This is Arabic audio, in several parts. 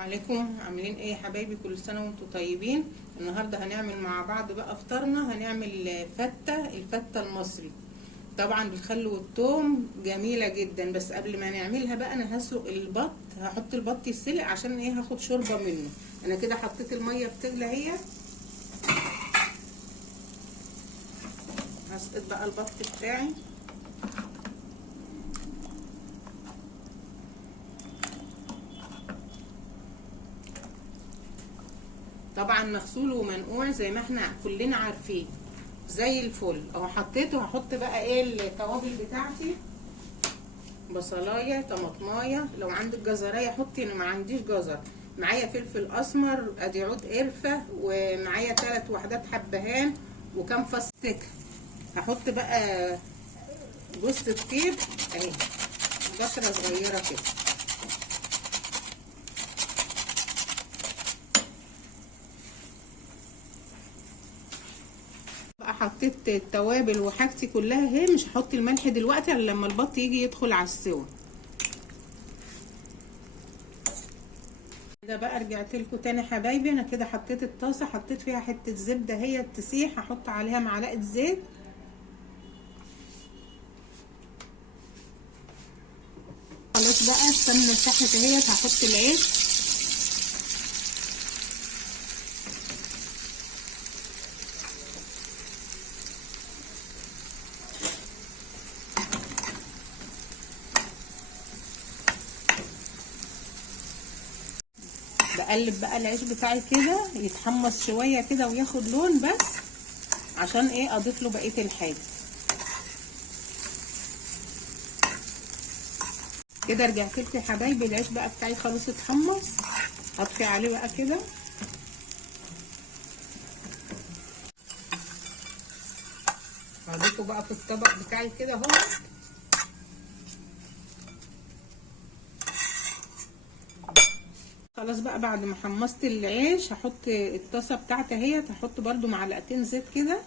عليكم، عاملين ايه يا حبايبي؟ كل سنه وانتم طيبين. النهارده هنعمل مع بعض بقى فطارنا. هنعمل الفته المصري، طبعا بالخل والثوم، جميله جدا. بس قبل ما نعملها بقى انا هسلق البط. هحط البط يتسلق عشان ايه؟ هاخد شوربه منه. انا كده حطيت الميه بتغلي اهي. هسقط بقى البط بتاعي. طبعا مغسول ومنقوع زي ما احنا كلنا عارفين، زي الفل اهو. حطيته. هحط بقى ايه التوابل بتاعتي؟ بصلايه، طماطمايه، لو عندك جزرايه حطي، انا ما عنديش جزر. معايا فلفل اسمر، ادي عود قرفه، ومعايا 3 وحدات حبهان، وكام فص ثقه. هحط بقى جوز الطيب اهي، بشره صغيره كده. بقى حطيت التوابل وحاجتي كلها اهي. مش هحط الملح دلوقتي الا لما البط يجي يدخل على السوا. كده بقى رجعت لكم تاني حبايبي. انا كده حطيت الطاسه، حطيت فيها حته زبده هي تسيح. هحط عليها معلقه زيت. خلاص بقى السمنه ساحت اهيت. هحط العيش. بقلب بقى العيش بتاعي كده يتحمص شويه كده وياخد لون، بس عشان ايه؟ اضيف له بقيه الحاجه. كده رجعت لكم يا حبايبي. العيش بقى بتاعي خلاص اتحمص. هطفي عليه بقى كده. هضيفه بقى في الطبق بتاعي كده اهو. خلاص بقى بعد ما حمصت العيش هحط الطاسه بتاعتي اهيت. هحط برده معلقتين زيت كده.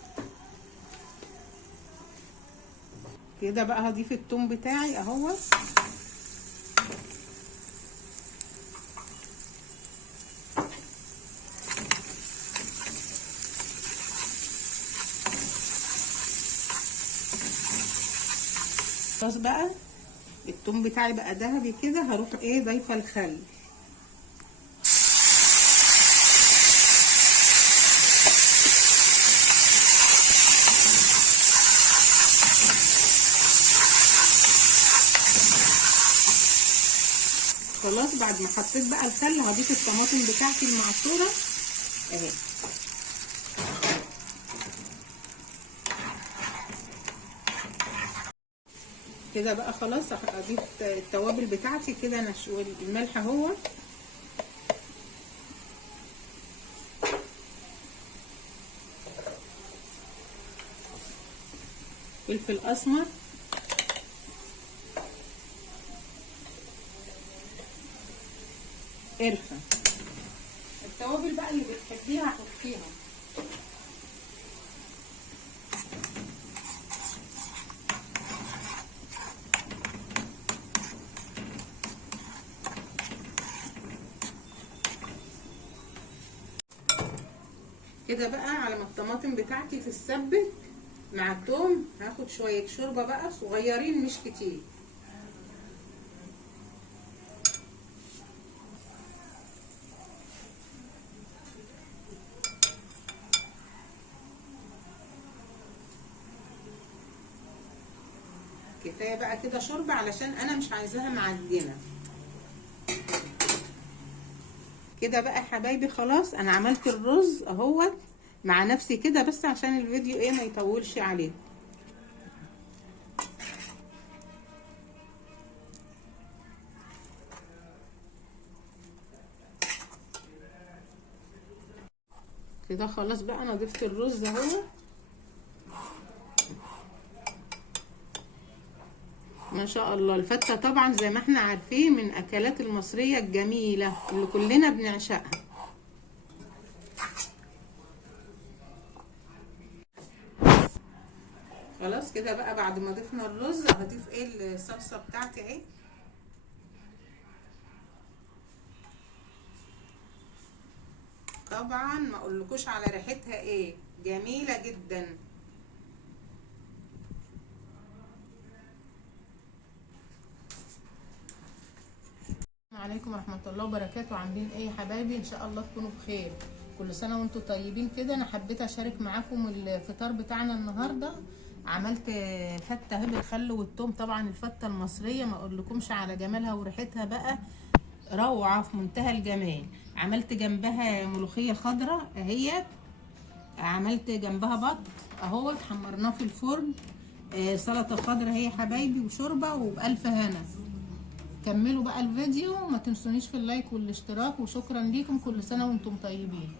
كده بقى هضيف الثوم بتاعي اهو. خلاص بقى الثوم بتاعي بقى ذهبي كده. هروح ايه؟ ضايفه الخل. خلاص بعد ما حطيت بقى الخل هضيف الطماطم بتاعتي المعصوره اهي. كده بقى خلاص اضيف التوابل بتاعتي كده. انا الملح اهو، فلفل اسمر، قرفه. التوابل بقى اللي بتحبيها حطيها. كده بقى على ما الطماطم بتاعتي تتسبك مع الثوم هاخد شويه شوربه بقى صغيرين مش كتير. كفايه بقى كده شوربه علشان انا مش عايزاها معجنه. كده بقى يا حبايبي خلاص انا عملت الرز اهوت مع نفسي كده، بس عشان الفيديو ايه ما يطولش عليه. كده خلاص بقى انا ضفت الرز اهو. ما شاء الله. الفته طبعا زي ما احنا عارفين من اكلات المصريه الجميله اللي كلنا بنعشقها. خلاص كده بقى بعد ما ضفنا الرز هضيف ايه؟ الصلصه بتاعتي اهي. طبعا ما اقولكوش على ريحتها ايه، جميله جدا. السلام عليكم ورحمه الله وبركاته. عاملين ايه يا حبايبي؟ ان شاء الله تكونوا بخير. كل سنه وانتم طيبين كده. انا حبيت اشارك معاكم الفطار بتاعنا النهارده. عملت فته اهي بالخل والثوم، طبعا الفته المصريه ما اقولكمش على جمالها وريحتها بقى روعه في منتهى الجمال. عملت جنبها ملوخيه خضراء اهيت، عملت جنبها بط اهوت حمرناه في الفرن، سلطه خضراء اهي يا حبايبي وشوربه وبألف هنا. كملوا بقى الفيديو، ما تنسونيش في اللايك والاشتراك، وشكرا ليكم. كل سنه وانتم طيبين.